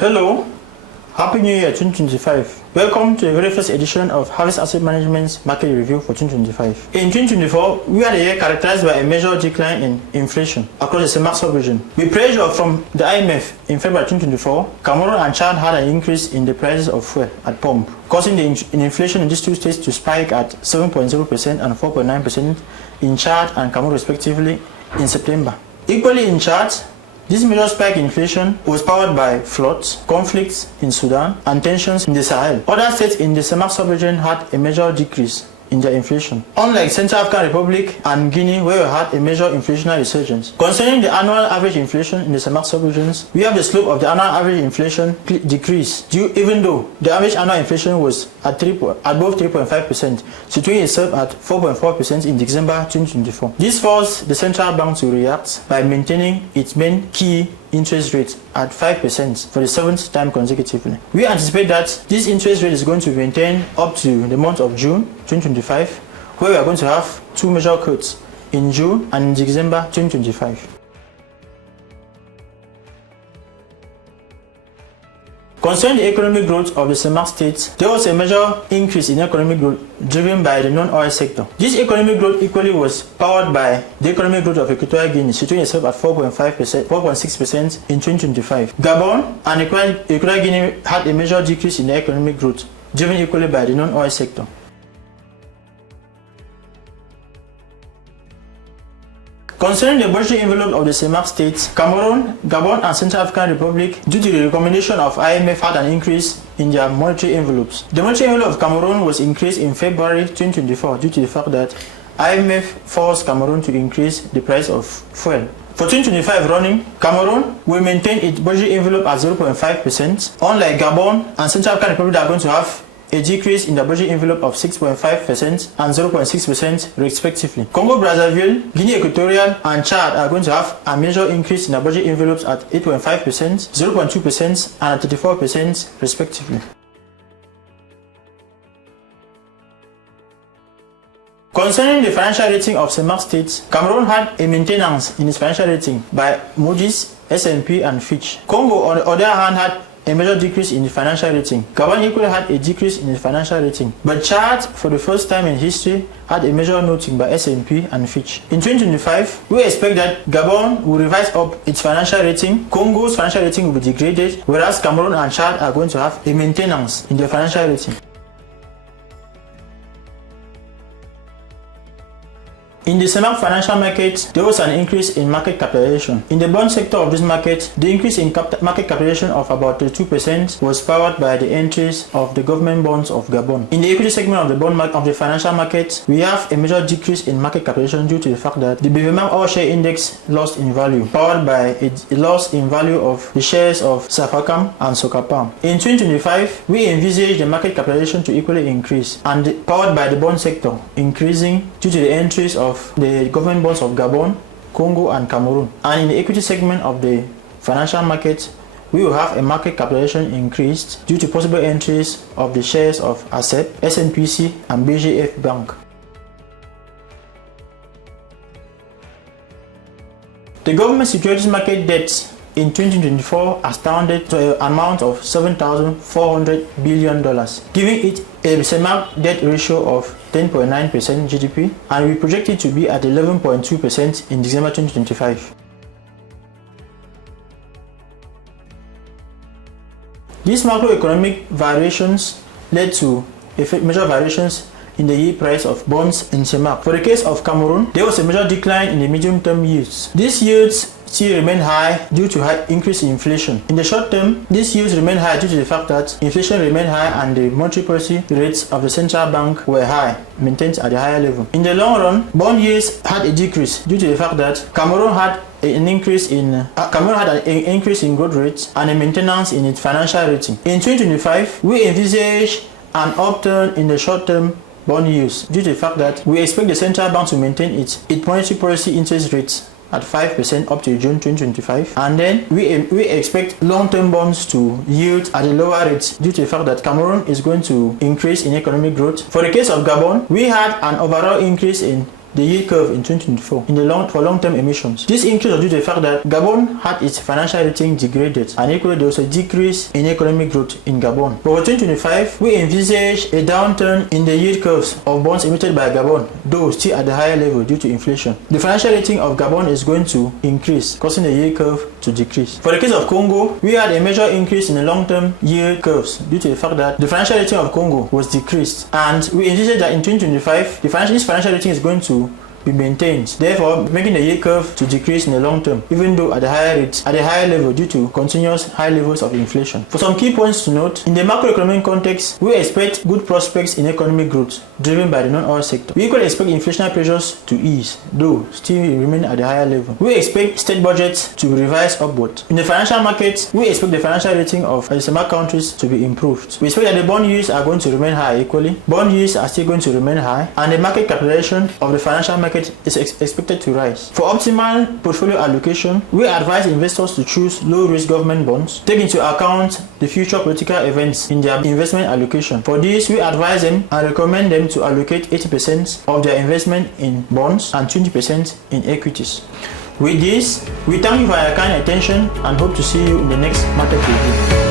Hello, Happy New Year 2025. Welcome to the very first edition of Harvest Asset Management's Market Review for 2025. In 2024, we had a year characterized by a major decline in inflation across the CEMAC sub-region. With pressure from the IMF in February 2024, Cameroon and Chad had an increase in the prices of fuel at pump, causing the inflation in these two states to spike at 7.0% and 4.9% in Chad and Cameroon respectively in September. Equally in Chad, this major spike in inflation was powered by floods, conflicts in Sudan, and tensions in the Sahel. Other states in the CEMAC sub-region had a major decrease in their inflation, unlike Central African Republic and Guinea, where we had a major inflationary resurgence. Concerning the annual average inflation in the CEMAC sub-regions, we have the slope of the annual average inflation decrease, even though the average annual inflation was at above 3.5%, situating itself at 4.4% in December 2024. This forced the central bank to react by maintaining its main key interest rate at 5% for the seventh time consecutively. We anticipate that this interest rate is going to maintain up to the month of June 2025, where we are going to have two major cuts in June and in December 2025. Concerning the economic growth of the CEMAC states, there was a major increase in economic growth driven by the non-oil sector. This economic growth equally was powered by the economic growth of Equatorial Guinea, situating itself at 4.6% in 2025. Gabon and Equatorial Guinea had a major decrease in their economic growth, driven equally by the non-oil sector. Concerning the budgetary envelope of the CEMAC states, Cameroon, Gabon and Central African Republic, due to the recommendation of IMF, had an increase in their monetary envelopes. The monetary envelope of Cameroon was increased in February 2024 due to the fact that IMF forced Cameroon to increase the price of fuel. For 2025 running, Cameroon will maintain its budgetary envelope at 0.5%, unlike Gabon and Central African Republic that are going to have a decrease in the budget envelope of 6.5% and 0.6% respectively. Congo-Brazzaville, Guinea Equatorial and Chad are going to have a major increase in the budget envelopes at 8.5%, 0.2% and at 34% respectively. Concerning the financial rating of CEMAC states, Cameroon had a maintenance in its financial rating by Moody's, S&P and Fitch. Congo, on the other hand, had a major decrease in the financial rating. Gabon equally had a decrease in its financial rating. But Chad, for the first time in history, had a major noting by S&P and Fitch. In 2025, we expect that Gabon will revise up its financial rating, Congo's financial rating will be degraded, whereas Cameroon and Chad are going to have a maintenance in their financial rating. In the CEMAC financial market, there was an increase in market capitalization. In the bond sector of this market, the increase in market capitalization of about 32% was powered by the entries of the government bonds of Gabon. In the equity segment of the financial market, we have a major decrease in market capitalization due to the fact that the BVMAM All Share Index lost in value, powered by a loss in value of the shares of Safakam and Sokapam. In 2025, we envisage the market capitalization to equally increase, and powered by the bond sector increasing due to the entries of the government bonds of Gabon, Congo and Cameroon. And in the equity segment of the financial market, we will have a market capitalization increased due to possible entries of the shares of ASEP, SNPC and BGF Bank. The government securities market debt in 2024 astounded to an amount of $7,400 billion, giving it a CEMAC debt ratio of 10.9% GDP, and we project it to be at 11.2% in December 2025. These macroeconomic variations led to major variations in the yield price of bonds in CEMAC. For the case of Cameroon, there was a major decline in the medium-term yields. These yields still remain high due to high increase in inflation. In the short term, these yields remain high due to the fact that inflation remained high and the monetary policy rates of the central bank were high, maintained at a higher level. In the long run, bond yields had a decrease due to the fact that Cameroon had an increase in growth rates and a maintenance in its financial rating. In 2025, we envisage an upturn in the short-term bond yields due to the fact that we expect the central bank to maintain its monetary policy interest rates at 5% up to June 2025, and then we expect long-term bonds to yield at a lower rate due to the fact that Cameroon is going to increase in economic growth. For the case of Gabon, we had an overall increase in the yield curve in 2024 for long-term emissions. This increase was due to the fact that Gabon had its financial rating degraded, and equally there was a decrease in economic growth in Gabon. But for 2025, we envisage a downturn in the yield curves of bonds emitted by Gabon, though still at the higher level due to inflation. The financial rating of Gabon is going to increase, causing the yield curve to decrease. For the case of Congo, we had a major increase in the long-term yield curves due to the fact that the financial rating of Congo was decreased, and we envisage that in 2025, this financial rating is going to be maintained, therefore making the yield curve to decrease in the long term, even though at a higher level due to continuous high levels of inflation. For some key points to note, in the macroeconomic context, we expect good prospects in economic growth driven by the non-oil sector. We equally expect inflationary pressures to ease, though still remain at a higher level. We expect state budgets to be revised upward. In the financial markets, we expect the financial rating of the CEMAC countries to be improved. We expect that the bond yields are going to remain high equally. Bond yields are still going to remain high, and the market capitalization of the financial market is expected to rise. For optimal portfolio allocation, we advise investors to choose low-risk government bonds, take into account the future political events in their investment allocation. For this, we advise them and recommend them to allocate 80% of their investment in bonds and 20% in equities. With this, we thank you for your kind attention and hope to see you in the next market review.